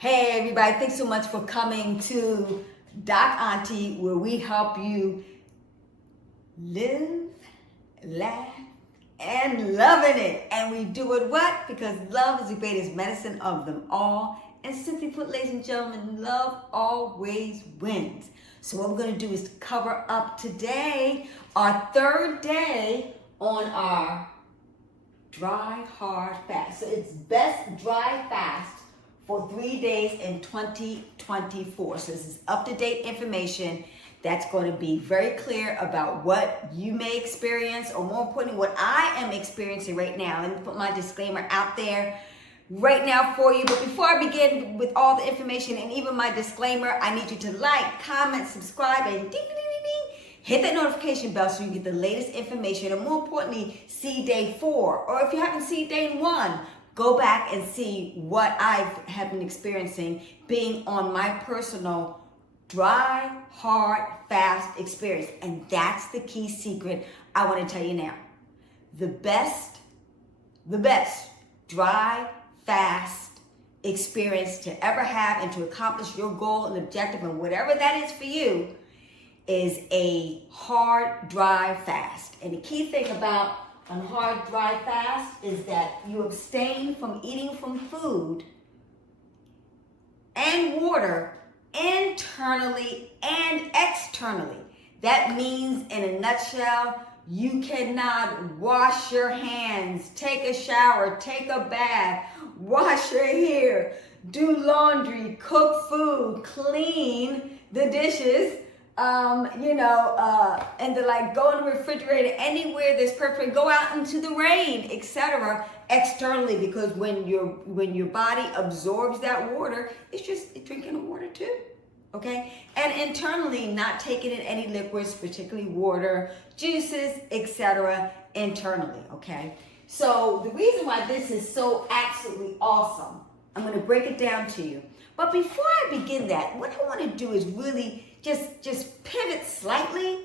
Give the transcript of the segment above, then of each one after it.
Hey everybody, thanks so much for coming to Doc Auntie, where we help you live, laugh, and loving it. And we do it what? Because love is the greatest medicine of them all. And simply put, ladies and gentlemen, love always wins. So what we're going to do is cover up today our third day on our dry, hard fast. So it's best dry fast for 3 days in 2024. So this is up-to-date information that's going to be very clear about what you may experience, or more importantly, what I am experiencing right now. Let me put my disclaimer out there right now for you. But before I begin with all the information and even my disclaimer, I need you to like, comment, subscribe, and ding, ding, ding, ding, hit that notification bell so you get the latest information, and more importantly, see day 4. Or if you haven't seen day 1, go back and see what I have been experiencing being on my personal dry, hard, fast experience. And that's the key secret I want to tell you now. The best dry, fast experience to ever have and to accomplish your goal and objective and whatever that is for you is a hard, dry fast. And the key thing about a hard, dry fast is that you abstain from eating from food and water internally and externally. That means, in a nutshell, you cannot wash your hands, take a shower, take a bath, wash your hair, do laundry, cook food, clean the dishes, and to go in the refrigerator anywhere there's perfect, go out into the rain, etc. externally, because when your body absorbs that water, it's drinking the water too. Okay? And internally, not taking in any liquids, particularly water, juices, etc. internally. Okay? So the reason why this is so absolutely awesome, I'm going to break it down to you. But before I begin that, what I want to do is really just pivot slightly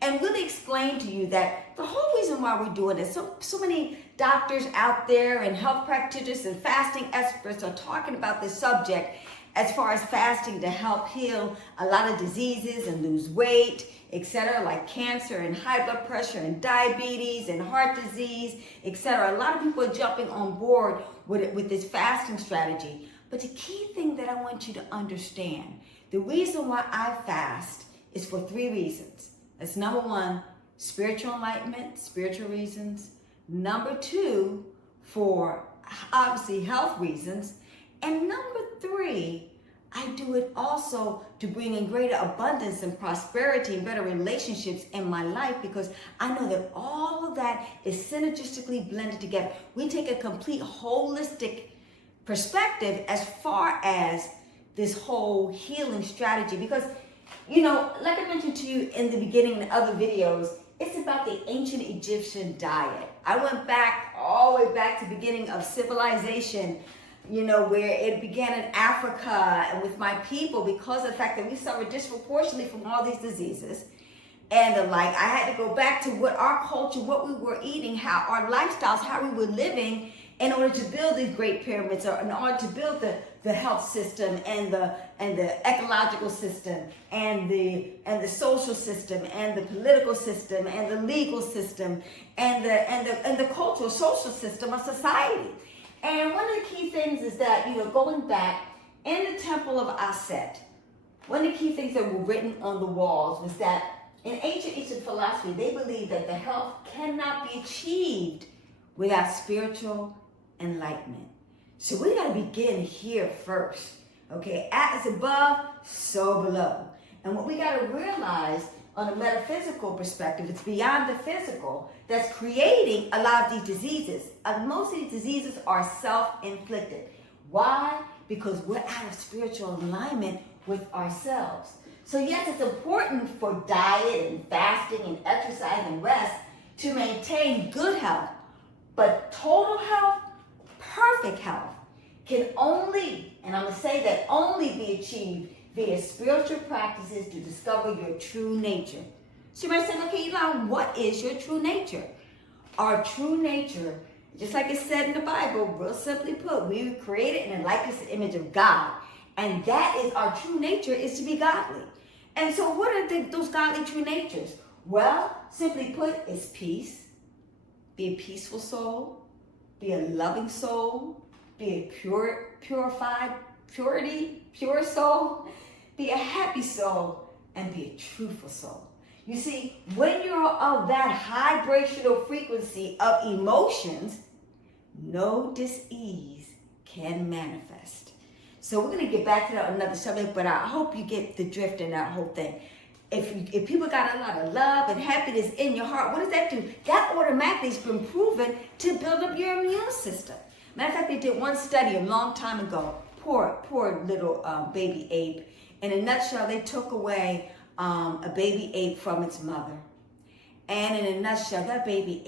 and really explain to you that the whole reason why we're doing this, so many doctors out there and health practitioners and fasting experts are talking about this subject as far as fasting to help heal a lot of diseases and lose weight, etc., like cancer and high blood pressure and diabetes and heart disease, etc. A lot of people are jumping on board with this fasting strategy. But the key thing that I want you to understand, the reason why I fast is for 3 reasons. That's number 1, spiritual enlightenment, spiritual reasons. Number 2, for obviously health reasons. And number 3, I do it also to bring in greater abundance and prosperity and better relationships in my life, because I know that all of that is synergistically blended together. We take a complete holistic perspective as far as this whole healing strategy, because like I mentioned to you in the beginning in other videos, it's about the ancient Egyptian diet. I went back all the way back to the beginning of civilization, where it began in Africa and with my people, because of the fact that we suffer disproportionately from all these diseases and the like. I had to go back to what our culture, what we were eating, how our lifestyles, how we were living, in order to build these great pyramids, or in order to build the health system and the ecological system and the social system and the political system and the legal system and the cultural social system of society. And one of the key things is that, going back in the temple of Aset, one of the key things that were written on the walls was that in ancient Eastern philosophy, they believed that the health cannot be achieved without spiritual enlightenment. So we got to begin here first. Okay, as above, so below. And what we got to realize on a metaphysical perspective, it's beyond the physical that's creating a lot of these diseases. Most of these diseases are self-inflicted. Why? Because we're out of spiritual alignment with ourselves. So yes, it's important for diet and fasting and exercise and rest to maintain good health, but total health, perfect health, can only, and I'm going to say that, only be achieved via spiritual practices to discover your true nature. So you might say, okay, Elon, what is your true nature? Our true nature, just like it said in the Bible, real simply put, we were created in the likeness and image of God. And that is our true nature, is to be godly. And so what are those godly true natures? Well, simply put, it's peace. Be a peaceful soul. Be a loving soul. Be a pure soul. Be a happy soul. And be a truthful soul. You see, when you're of that vibrational frequency of emotions, no dis-ease can manifest. So we're going to get back to that on another subject, but I hope you get the drift in that whole thing. If people got a lot of love and happiness in your heart, what does that do? That automatically has been proven to build up your immune system. Matter of fact, they did one study a long time ago. Poor little baby ape. In a nutshell, they took away a baby ape from its mother. And in a nutshell, that baby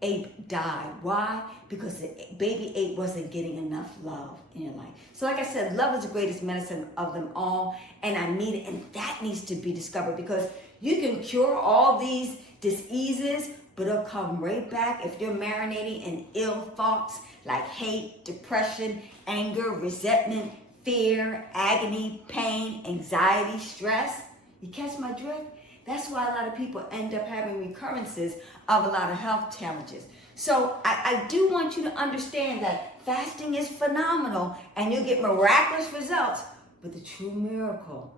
ape died. Why? Because the baby ape wasn't getting enough love in your life. So like I said, love is the greatest medicine of them all. And I mean it, and that needs to be discovered, because you can cure all these diseases, but it'll come right back if you're marinating in ill thoughts like hate, depression, anger, resentment, fear, agony, pain, anxiety, stress. You catch my drift? That's why a lot of people end up having recurrences of a lot of health challenges. So I do want you to understand that fasting is phenomenal and you'll get miraculous results. But the true miracle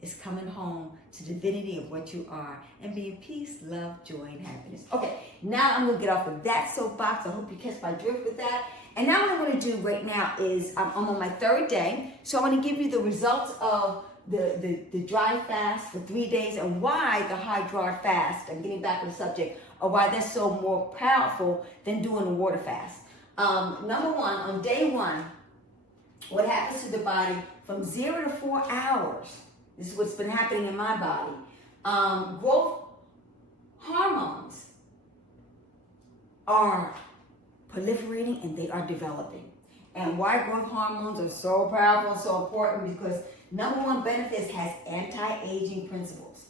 is coming home to the divinity of what you are and being peace, love, joy, and happiness. Okay, now I'm going to get off of that soapbox. I hope you catch my drift with that. And now what I'm going to do right now is I'm on my third day. So I'm going to give you the results of the dry fast for 3 days and why the high dry fast, I'm getting back to the subject, or why that's so more powerful than doing a water fast. Number one, on day one, what happens to the body from 0 to 4 hours, this is what's been happening in my body. Growth hormones are proliferating and they are developing. And why growth hormones are so powerful and so important, because number one benefit has anti-aging principles.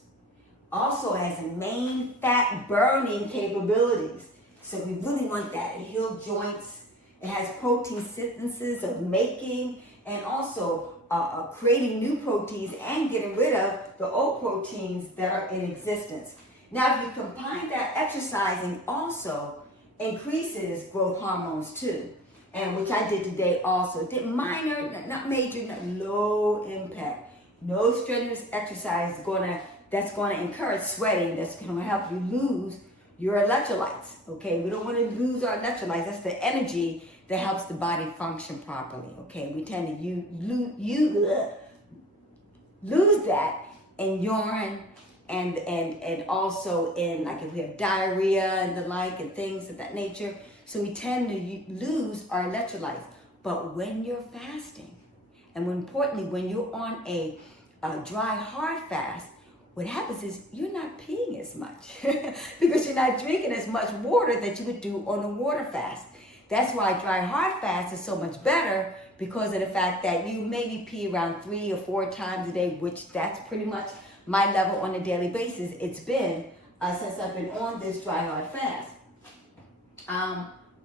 Also has main fat burning capabilities. So we really want that. It heals joints. It has protein synthesis of making and also creating new proteins and getting rid of the old proteins that are in existence. Now, if you combine that, exercising also increases growth hormones too. And which I did today also. Did minor, not major, not low impact. No strenuous exercise that's going to encourage sweating, that's going to help you lose your electrolytes. Okay, we don't want to lose our electrolytes. That's the energy that helps the body function properly. Okay, we tend to lose that in urine and also in, like, if we have diarrhea and the like and things of that nature. So we tend to lose our electrolytes. But when you're fasting, and more importantly, when you're on a dry, hard fast, what happens is you're not peeing as much because you're not drinking as much water that you would do on a water fast. That's why dry, hard fast is so much better, because of the fact that you maybe pee around 3 or 4 times a day, which that's pretty much my level on a daily basis. It's been since I've been on this dry, hard fast.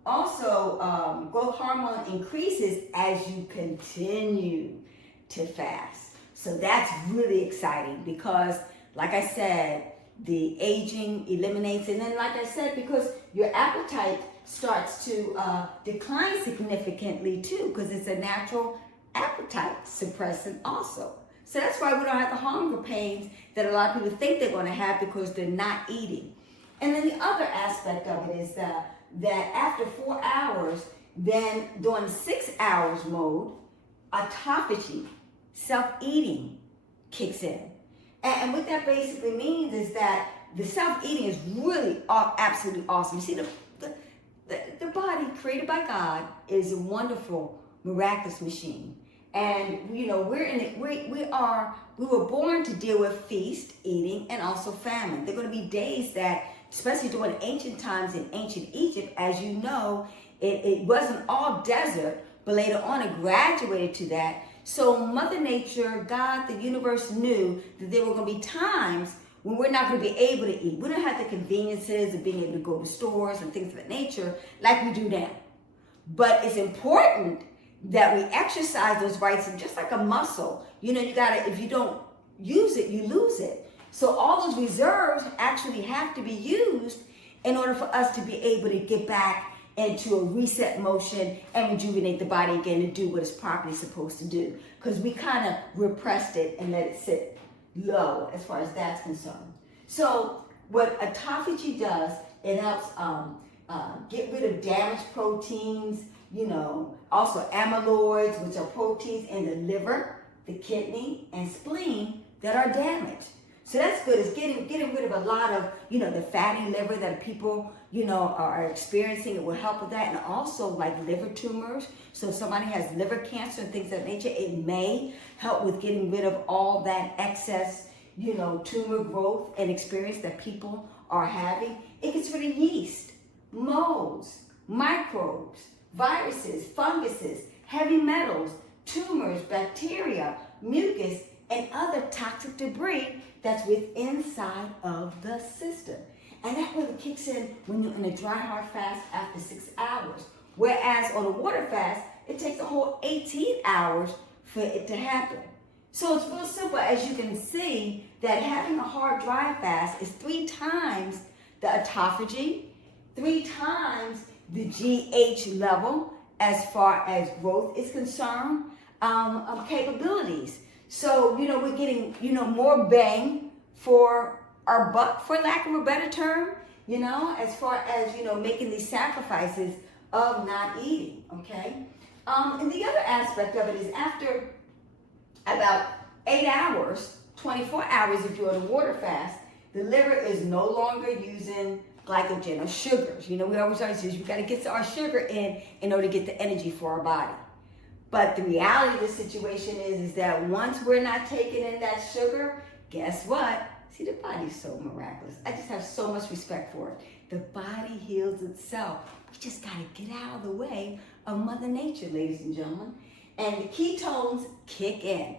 Also, growth hormone increases as you continue to fast. So that's really exciting because, like I said, the aging eliminates. And then, like I said, because your appetite starts to decline significantly too, because it's a natural appetite suppressant also. So that's why we don't have the hunger pains that a lot of people think they're going to have because they're not eating. And then the other aspect of it is that after 4 hours, then during 6 hours mode, autophagy, self-eating, kicks in. And what that basically means is that the self-eating is really absolutely awesome. You see, the body created by God is a wonderful, miraculous machine. And you know, we were born to deal with feast, eating, and also famine. There are going to be days that, especially during ancient times in ancient Egypt, as you know, it wasn't all desert, but later on it graduated to that. So Mother Nature, God, the universe knew that there were going to be times when we're not going to be able to eat. We don't have the conveniences of being able to go to stores and things of that nature like we do now. But it's important that we exercise those rights, and just like a muscle, you gotta, if you don't use it, you lose it. So all those reserves actually have to be used in order for us to be able to get back into a reset motion and rejuvenate the body again and do what it's properly supposed to do. Because we kind of repressed it and let it sit low as far as that's concerned. So what autophagy does, it helps get rid of damaged proteins, also amyloids, which are proteins in the liver, the kidney, and spleen that are damaged. So that's good. It's getting rid of a lot of, the fatty liver that people, are experiencing. It will help with that. And also like liver tumors. So if somebody has liver cancer and things of that nature, it may help with getting rid of all that excess, tumor growth and experience that people are having. It gets rid of yeast, molds, microbes, viruses, funguses, heavy metals, tumors, bacteria, mucus, and other toxic debris that's inside of the system. And that really kicks in when you're in a dry hard fast after 6 hours. Whereas on a water fast, it takes a whole 18 hours for it to happen. So it's real simple, as you can see, that having a hard dry fast is 3 times the autophagy, 3 times the GH level as far as growth is concerned, capabilities. So, we're getting, more bang for our buck, for lack of a better term, as far as, making these sacrifices of not eating, okay? And the other aspect of it is after about 8 hours, 24 hours if you're on a water fast, the liver is no longer using glycogen or sugars. We always say we got to get our sugar in order to get the energy for our body. But the reality of the situation is that once we're not taking in that sugar, guess what? See, the body's so miraculous. I just have so much respect for it. The body heals itself. We just got to get out of the way of Mother Nature, ladies and gentlemen. And the ketones kick in.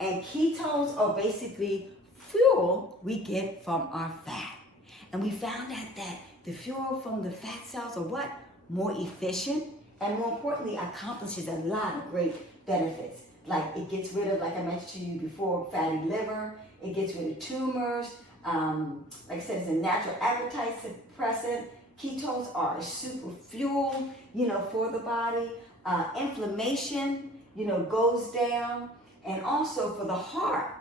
And ketones are basically fuel we get from our fat. And we found out that the fuel from the fat cells are what? More efficient, and more importantly, accomplishes a lot of great benefits. Like it gets rid of, like I mentioned to you before, fatty liver. It gets rid of tumors. Like I said, it's a natural appetite suppressant. Ketones are a super fuel, for the body. Inflammation, goes down. And also for the heart,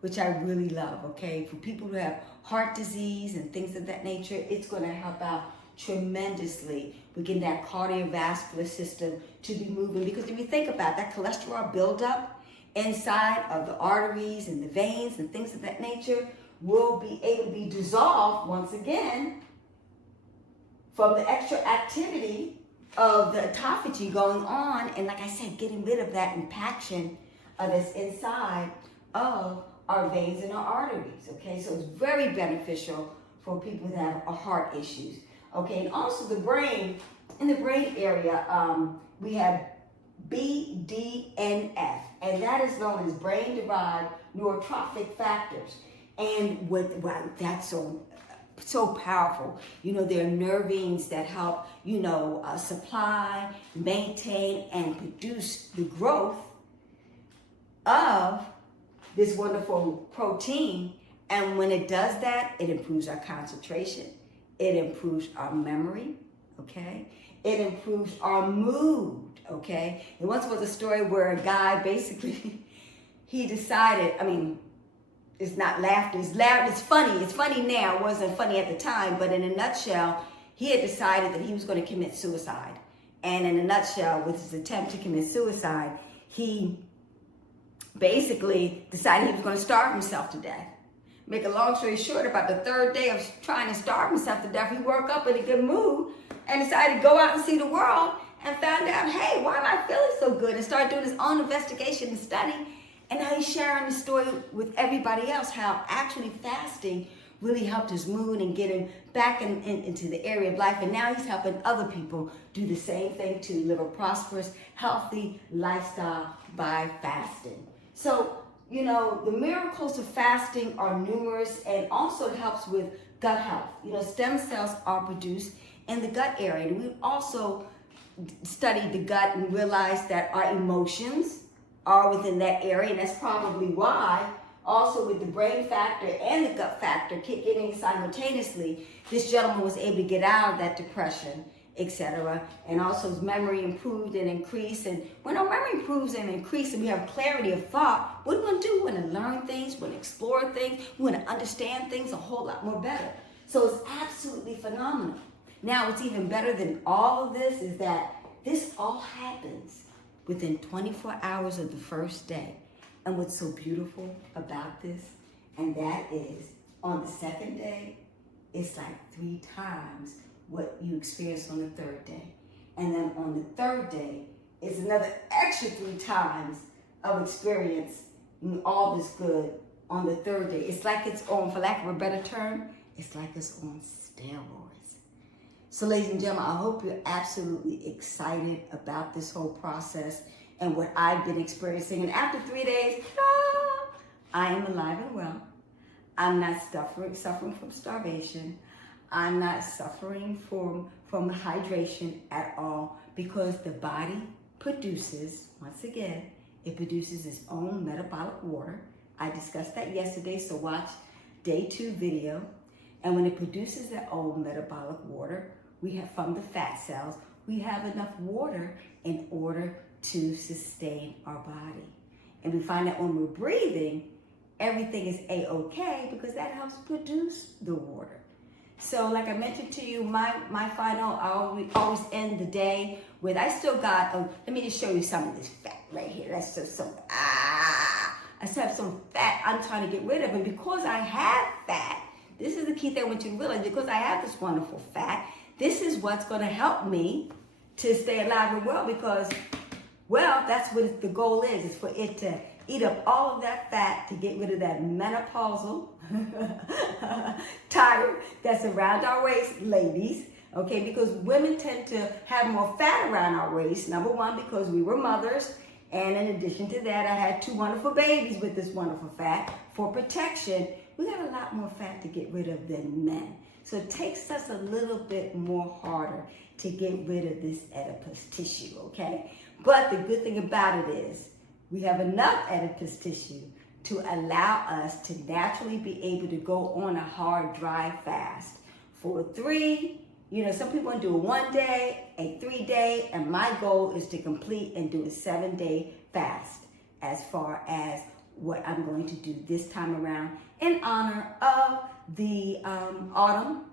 which I really love, okay? For people who have heart disease and things of that nature, it's going to help out tremendously. We're getting that cardiovascular system to be moving, because if you think about that cholesterol buildup inside of the arteries and the veins and things of that nature will be able to be dissolved once again from the extra activity of the autophagy going on, and like I said, getting rid of that impaction that's inside of our veins and our arteries, okay? So it's very beneficial for people that have heart issues, okay? And also the brain, in the brain area, we have BDNF, and that is known as brain-derived neurotrophic factors. And that's so powerful. There are nervines that help, supply, maintain, and produce the growth of this wonderful protein. And when it does that, it improves our concentration. It improves our memory, okay? It improves our mood, okay? And once was a story where a guy basically, he decided, it's not laughter, it's funny. It's funny now, it wasn't funny at the time, but in a nutshell, he had decided that he was going to commit suicide. And in a nutshell, with his attempt to commit suicide, he basically decided he was going to starve himself to death. Make a long story short, about the 3rd day of trying to starve himself to death, he woke up in a good mood and decided to go out and see the world, and found out, hey, why am I feeling so good? And started doing his own investigation and study. And now he's sharing the story with everybody else, how actually fasting really helped his mood and get him back into the area of life. And now he's helping other people do the same thing to live a prosperous, healthy lifestyle by fasting. So, the miracles of fasting are numerous, and also it helps with gut health. Stem cells are produced in the gut area. And we also studied the gut and realized that our emotions are within that area, and that's probably why also with the brain factor and the gut factor kicking in simultaneously, this gentleman was able to get out of that depression, etc. And also his memory improved and increased. And when our memory improves and increases and we have clarity of thought, what do we want to do? We want to learn things, we want to explore things, we want to understand things a whole lot more better. So it's absolutely phenomenal. Now, what's even better than all of this is that this all happens within 24 hours of the first day. And what's so beautiful about this, and that is on the second day, it's like 3 times what you experienced on the third day. And then on the third day, it's another extra 3 times of experience all this good on the third day. It's like it's on, for lack of a better term, it's like it's on steroids. So ladies and gentlemen, I hope you're absolutely excited about this whole process and what I've been experiencing. And after 3 days, I am alive and well. I'm not suffering from starvation. I'm not suffering from hydration at all, because the body produces, once again, it produces its own metabolic water. I discussed that yesterday, so watch day 2 video. And when it produces their own metabolic water, we have from the fat cells, we have enough water in order to sustain our body. And we find that when we're breathing, everything is a-okay, because that helps produce the water. So like I mentioned to you, my final, I always end the day with, I still got, let me just show you some of this fat right here. That's just some, I still have some fat I'm trying to get rid of. And because I have fat, this is the key thing I want you to realize, because I have this wonderful fat, this is what's going to help me to stay alive and well, because, well, that's what the goal is for it to eat up all of that fat, to get rid of that menopausal tire that's around our waist, ladies, okay? Because women tend to have more fat around our waist, number one, because we were mothers, and in addition to that, I had 2 wonderful babies with this wonderful fat. For protection, we got a lot more fat to get rid of than men. So it takes us a little bit more harder to get rid of this adipose tissue, okay? But the good thing about it is we have enough adipose tissue to allow us to naturally be able to go on a hard, dry fast for 3, some people want to do a 1 day, a 3 day, and my goal is to complete and do a 7-day fast as far as what I'm going to do this time around in honor of the autumn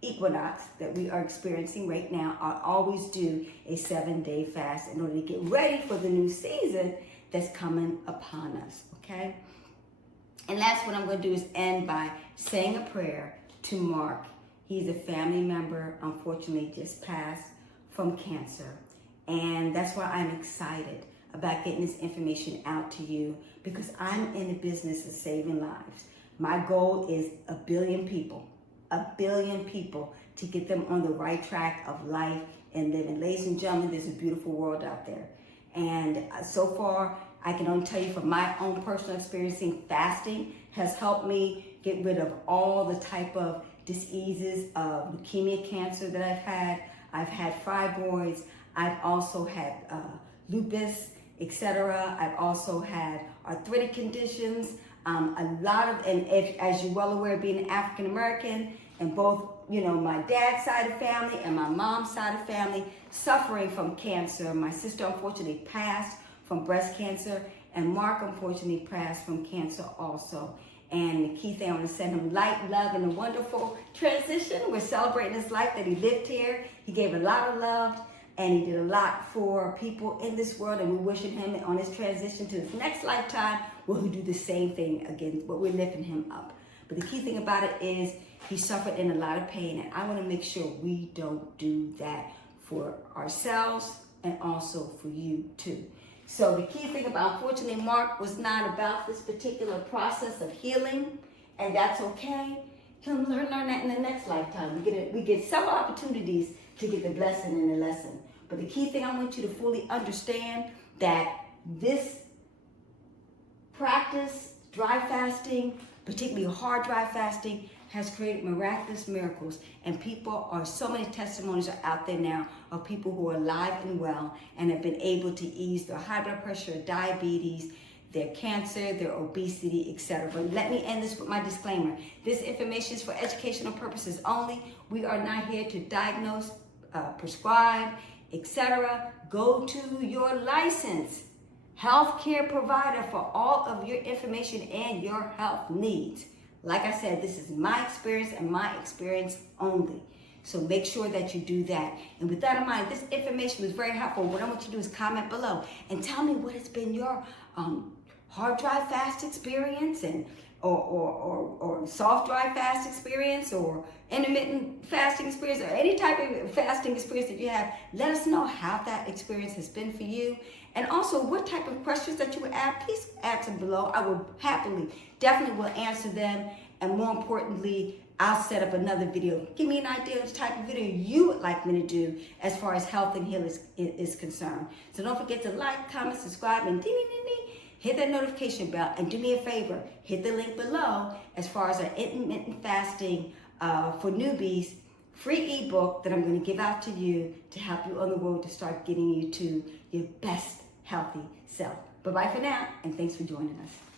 equinox that we are experiencing right now. I always do a 7-day fast in order to get ready for the new season that's coming upon us, okay? And that's what I'm going to do, is end by saying a prayer to Mark. He's a family member, unfortunately just passed from cancer. And that's why I'm excited about getting this information out to you, because I'm in the business of saving lives. My goal is 1 billion people, 1 billion people, to get them on the right track of life and living. Ladies and gentlemen, there's a beautiful world out there. And so far, I can only tell you from my own personal experiencing, fasting has helped me get rid of all the type of diseases of leukemia, cancer that I've had. I've had fibroids. I've also had lupus, etc. I've also had arthritic conditions. A lot of, and as you're well aware, being African American, and both, my dad's side of family and my mom's side of family suffering from cancer. My sister unfortunately passed from breast cancer, and Mark unfortunately passed from cancer also. And the key thing, I want to send him light, love, and a wonderful transition. We're celebrating his life that he lived here. He gave a lot of love, and he did a lot for people in this world, and we're wishing him on his transition to his next lifetime, will he do the same thing again, but we're lifting him up. But the key thing about it is he suffered in a lot of pain, and I want to make sure we don't do that for ourselves and also for you too. So the key thing about, unfortunately, Mark was not about this particular process of healing, and that's okay. He'll learn that in the next lifetime. We get several opportunities to get the blessing and the lesson. But the key thing, I want you to fully understand that this practice, dry fasting, particularly hard dry fasting, has created miraculous miracles, and so many testimonies are out there now of people who are alive and well and have been able to ease their high blood pressure, diabetes, their cancer, their obesity, etc. But let me end this with my disclaimer. This information is for educational purposes only. We are not here to diagnose, prescribe, etc. Go to your licensed healthcare provider for all of your information and your health needs. Like I said, this is my experience and my experience only. So make sure that you do that. And with that in mind, this information was very helpful. What I want you to do is comment below and tell me what has been your hard dry fast experience, and or soft dry fast experience, or intermittent fasting experience, or any type of fasting experience that you have. Let us know how that experience has been for you. And also what type of questions that you would add, please add them below. I will definitely will answer them. And more importantly, I'll set up another video. Give me an idea of the type of video you would like me to do as far as health and healing is concerned. So don't forget to like, comment, subscribe, and ding, ding, ding, ding. Hit that notification bell, and do me a favor, hit the link below as far as our intermittent fasting for newbies free ebook that I'm going to give out to you to help you on the road to start getting you to your best healthy self. Bye-bye for now, and thanks for joining us.